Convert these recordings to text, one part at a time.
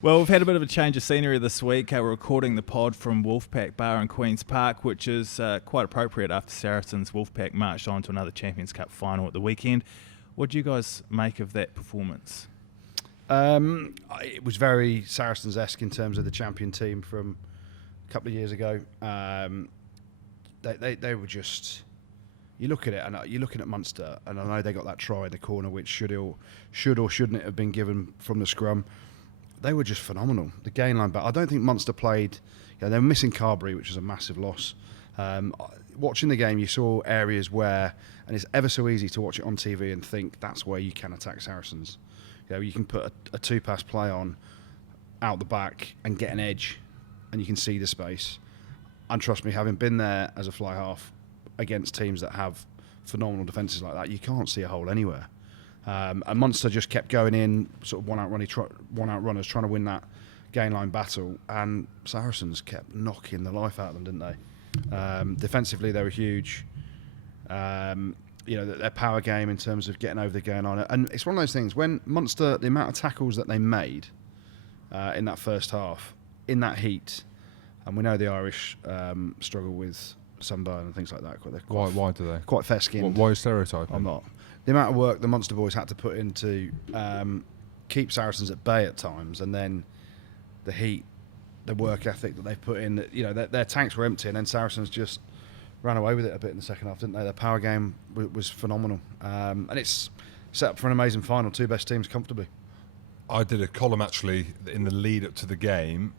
Well, we've had a bit of a change of scenery this week. We're recording the pod from Wolfpack Bar in Queen's Park, which is quite appropriate after Saracens Wolfpack marched on to another Champions Cup final at the weekend. What do you guys make of that performance? It was very Saracens-esque in terms of the champion team from a couple of years ago. They were just... You look at it, and you're looking at Munster, and I know they got that try in the corner, which should or shouldn't have been given from the scrum. They were just phenomenal. The gain line back. I don't think Munster played... they were missing Carberry, which was a massive loss. Watching the game, you saw areas where... And it's ever so easy to watch it on TV and think that's where you can attack Saracens. You can put a two-pass play on out the back and get an edge, and you can see the space. And trust me, having been there as a fly half against teams that have phenomenal defences like that, you can't see a hole anywhere. And Munster just kept going in, sort of one-out runners, trying to win that gain line battle, and Saracens kept knocking the life out of them, didn't they? Defensively, they were huge. Their power game in terms of getting over the gain line, and it's one of those things when Munster, the amount of tackles that they made in that first half, in that heat, and we know the Irish struggle with sunburn and things like that. Why do they? Quite fair-skinned. Why is stereotyping? I'm not. The amount of work the Munster boys had to put in to keep Saracens at bay at times, and then the heat, the work ethic that they've put in. Their tanks were empty, and then Saracens just ran away with it a bit in the second half, didn't they? Their power game was phenomenal, and it's set up for an amazing final. Two best teams comfortably. I did a column actually in the lead up to the game,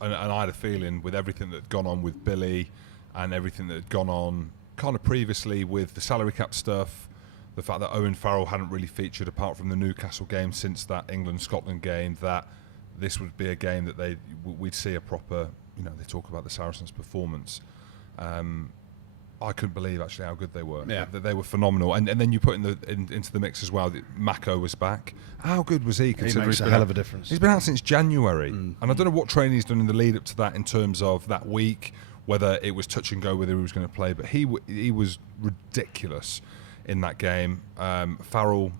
and I had a feeling with everything that had gone on with Billy and everything that had gone on kind of previously with the salary cap stuff, the fact that Owen Farrell hadn't really featured apart from the Newcastle game since that England-Scotland game, that this would be a game that we'd see a proper, they talk about the Saracens' performance. I couldn't believe actually how good they were. Yeah. They were phenomenal. And then you put into the mix as well that Mako was back. How good was he? He makes a hell of a difference. He's been out since January. And I don't know what training he's done in the lead up to that in terms of that week, whether it was touch and go whether he was going to play. But he was ridiculous in that game. Farrell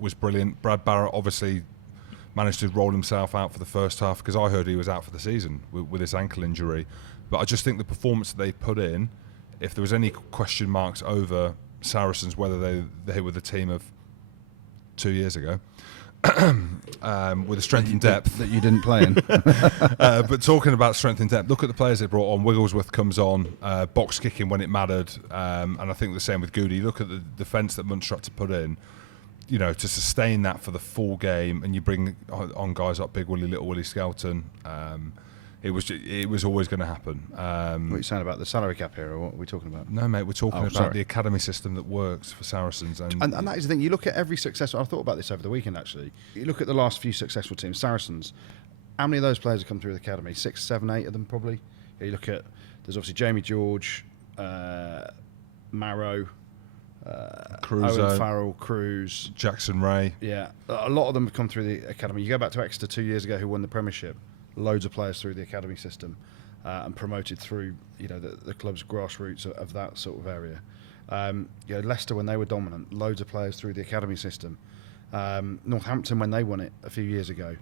was brilliant. Brad Barrett obviously managed to roll himself out for the first half because I heard he was out for the season with his ankle injury. But I just think the performance that they put in, if there was any question marks over Saracens, whether they were the team of 2 years ago, with a strength and depth that you didn't play in. But talking about strength and depth, look at the players they brought on. Wigglesworth comes on, box kicking when it mattered, and I think the same with Goody. Look at the defence that Munster had to put in, to sustain that for the full game, and you bring on guys like Big Willie, Little Willie Skelton. It was always going to happen. What are you saying about the salary cap here, or what are we talking about? No, mate, we're talking about the academy system that works for Saracens. And that is the thing. You look at every successful... I thought about this over the weekend, actually. You look at the last few successful teams, Saracens, how many of those players have come through the academy? 6, 7, 8 of them, probably. You look at... There's obviously Jamie George, Marrow, Cruiser, Owen Farrell, Cruz, Jackson Ray. Yeah. A lot of them have come through the academy. You go back to Exeter 2 years ago, who won the Premiership. Loads of players through the academy system and promoted through the club's grassroots of that sort of area. Leicester, when they were dominant, loads of players through the academy system. Northampton, when they won it a few years ago,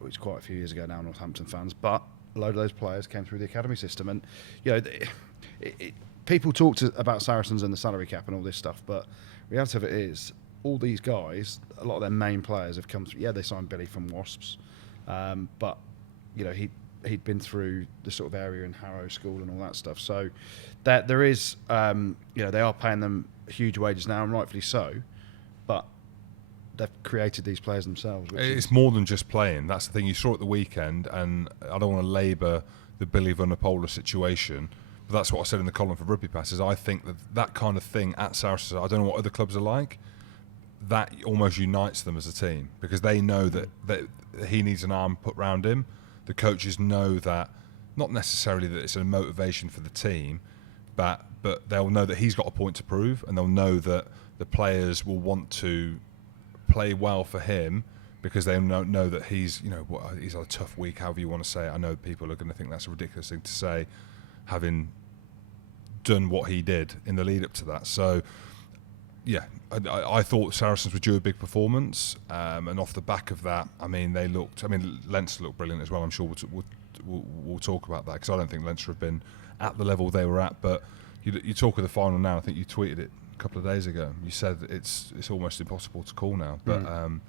which is quite a few years ago now, Northampton fans, but a load of those players came through the academy system. And people talk about Saracens and the salary cap and all this stuff, but the reality of it is all these guys, a lot of their main players have come through. Yeah, they signed Billy from Wasps. But he'd been through the sort of area in Harrow School and all that stuff. So that there is, they are paying them huge wages now, and rightfully so. But they've created these players themselves. It's more than just playing. That's the thing. You saw at the weekend, and I don't want to labour the Billy Vunipola situation, but that's what I said in the column for RugbyPass. Is I think that kind of thing at Saracens, I don't know what other clubs are like. That almost unites them as a team because they know that he needs an arm put round him. The coaches know that, not necessarily that it's a motivation for the team, but they'll know that he's got a point to prove, and they'll know that the players will want to play well for him because they know that he's he's had a tough week, however you want to say it. I know people are going to think that's a ridiculous thing to say, having done what he did in the lead up to that. So I thought Saracens were due a big performance, and off the back of that, I mean, Leinster looked brilliant as well. I'm sure we'll talk about that, because I don't think Leinster have been at the level they were at. But you talk of the final now. I think you tweeted it a couple of days ago. You said it's almost impossible to call now. But